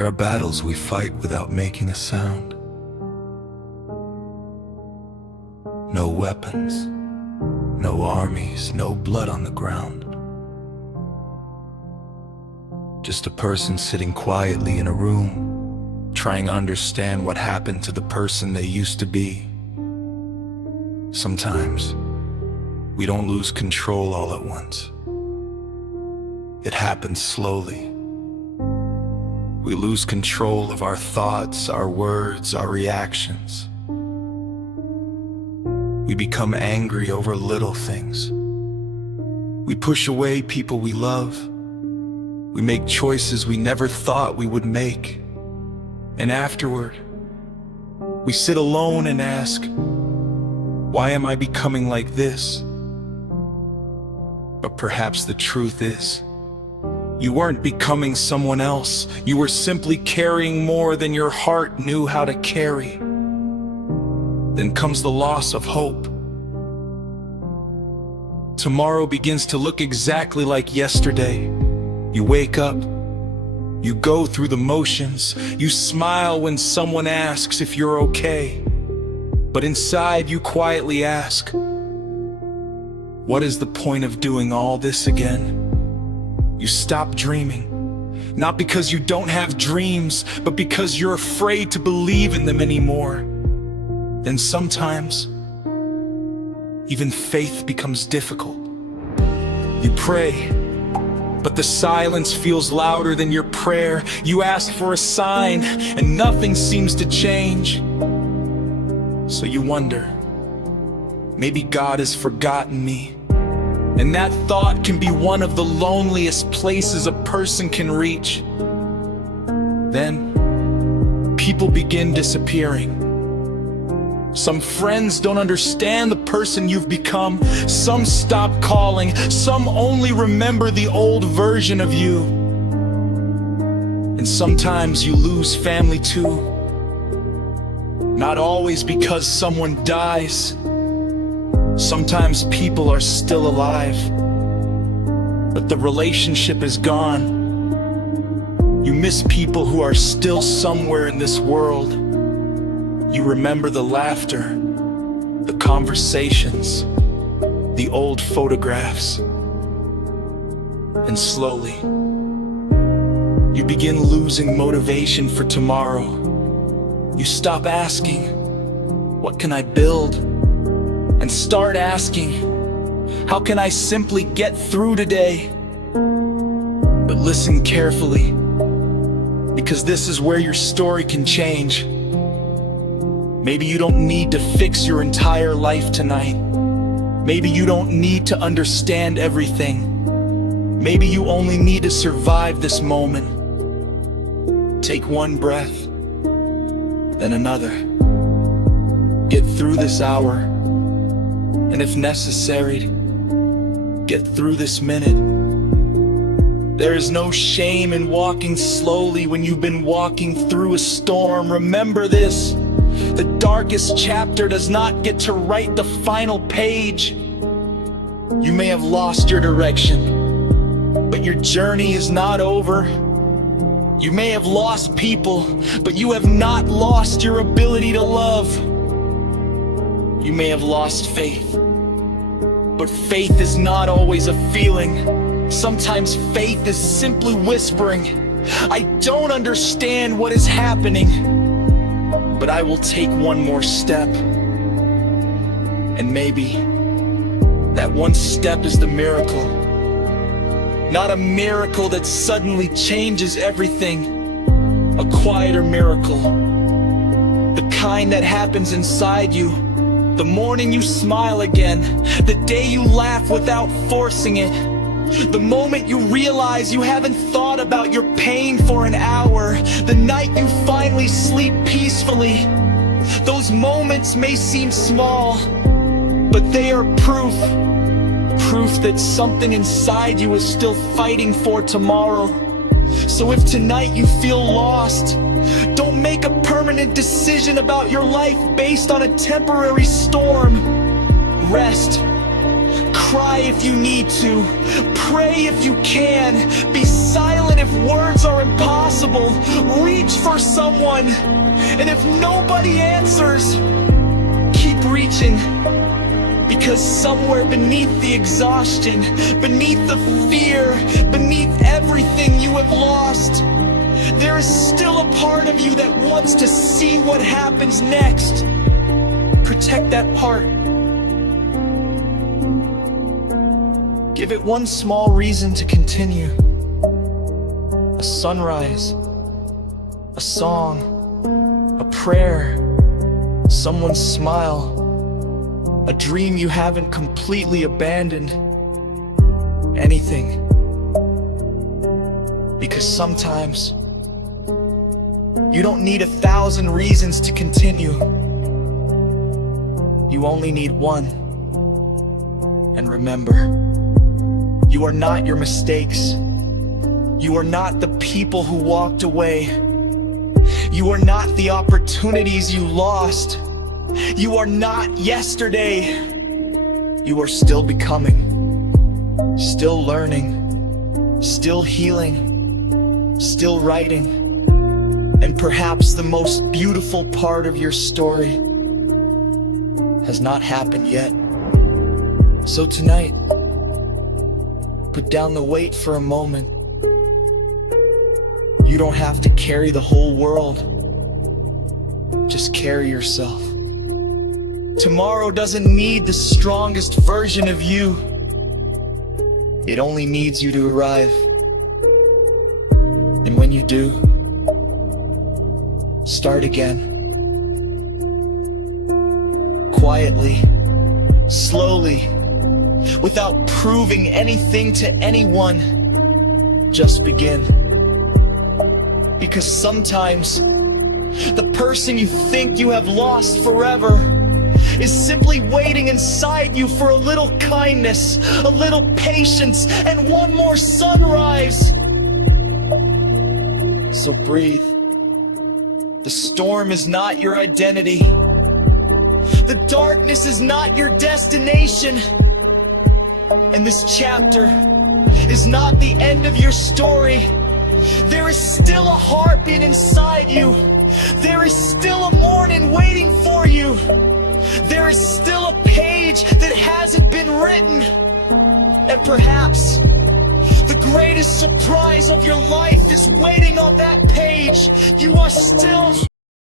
There are battles we fight without making a sound. No weapons, no armies, no blood on the ground. Just a person sitting quietly in a room, trying to understand what happened to the person they used to be. Sometimes, we don't lose control all at once. It happens slowly. We lose control of our thoughts, our words, our reactions. We become angry over little things. We push away people we love. We make choices we never thought we would make. And afterward, we sit alone and ask, why am I becoming like this? But perhaps the truth is, you weren't becoming someone else. You were simply carrying more than your heart knew how to carry. Then comes the loss of hope. Tomorrow begins to look exactly like yesterday. You wake up, you go through the motions, you smile when someone asks if you're okay. But inside you quietly ask, what is the point of doing all this again? You stop dreaming, not because you don't have dreams, but because you're afraid to believe in them anymore. And sometimes, even faith becomes difficult. You pray, but the silence feels louder than your prayer. You ask for a sign, and nothing seems to change. So you wonder, maybe God has forgotten me. And that thought can be one of the loneliest places a person can reach. Then, people begin disappearing. Some friends don't understand the person you've become. Some stop calling. Some only remember the old version of you. And sometimes you lose family too. Not always because someone dies. Sometimes people are still alive, but the relationship is gone. You miss people who are still somewhere in this world. You remember the laughter, the conversations, the old photographs. And slowly, you begin losing motivation for tomorrow. You stop asking, what can I build? And start asking, how can I simply get through today? But listen carefully, because this is where your story can change. Maybe you don't need to fix your entire life tonight. Maybe you don't need to understand everything. Maybe you only need to survive this moment. Take one breath, then another. Get through this hour. And if necessary, get through this minute. There is no shame in walking slowly when you've been walking through a storm. Remember this, the darkest chapter does not get to write the final page. You may have lost your direction, but your journey is not over. You may have lost people, but you have not lost your ability to love. You may have lost faith, but faith is not always a feeling. Sometimes faith is simply whispering, I don't understand what is happening, but I will take one more step. And maybe that one step is the miracle. Not a miracle that suddenly changes everything, a quieter miracle, the kind that happens inside you. The morning you smile again, the day you laugh without forcing it, the moment you realize you haven't thought about your pain for an hour, the night you finally sleep peacefully. Those moments may seem small, but they are proof that something inside you is still fighting for tomorrow. So if tonight you feel lost, don't make a permanent decision about your life based on a temporary storm. Rest. Cry if you need to. Pray if you can. Be silent if words are impossible, reach for someone. And if nobody answers, keep reaching. Because somewhere beneath the exhaustion, beneath the fear, beneath everything you have lost, there is still a part of you that wants to see what happens next. Protect that part. Give it one small reason to continue. A sunrise, a song, a prayer, someone's smile, a dream you haven't completely abandoned. Anything. Because sometimes you don't need 1,000 reasons to continue. You only need one. And remember, you are not your mistakes. You are not the people who walked away. You are not the opportunities you lost. You are not yesterday. You are still becoming, still learning, still healing, still writing. And perhaps the most beautiful part of your story has not happened yet. So tonight, put down the weight for a moment. You don't have to carry the whole world. Just carry yourself. Tomorrow doesn't need the strongest version of you. It only needs you to arrive. And when you do, start again. Quietly, slowly, without proving anything to anyone. Just begin. Because sometimes the person you think you have lost forever is simply waiting inside you for a little kindness, a little patience, and one more sunrise. So breathe. The storm is not your identity. The darkness is not your destination. And this chapter is not the end of your story. There is still a heartbeat inside you. There is still a morning waiting for you. There is still a page that hasn't been written. And perhaps the greatest surprise of your life is waiting on that page. You are still